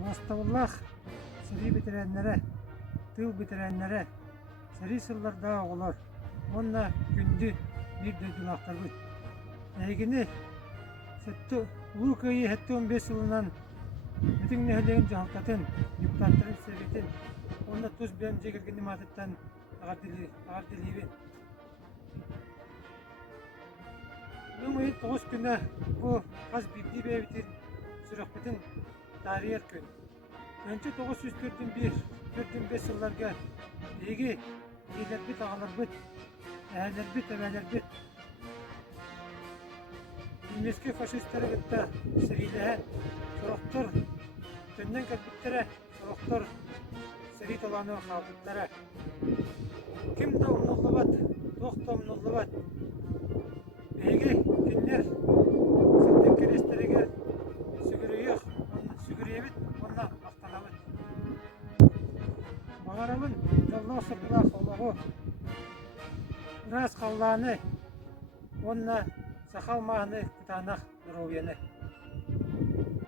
Маставуллах сыри бітірәннәрі, тыл бітірәннәрі, сыри сылларда оғылар, онна күнді бір дөйділақтар бұд. Әйгіні ұлы көйі 15 жылынан бүтін нәхілеген жағалтатын, депутаттарын сәбетін, онна тұз бәм жегіргені матыттан ағардылейбен. Бұның өйт 9 күні бұл қаз бибді бәйбітін сүріқпетін тарихер күн. Önce 941-45 yıllarga egi eyler bit, ağalar bit, ähler bit, äbäler bit. Bilmeski faşistlere bitti, sirilehen, soroktur, tönden kalbittere, soroktur, siri tolanı halkıtlara. Kim de umnullu bat, tohta umnullu bat. Egi günler, sırtık kereslerine sügürüyük, sügürüye bit, ondan aktanabıt. Mağarabın yolda sırtıda қолығы, ұрас қалланы, онна сақал мағыны күтанақ нұровені.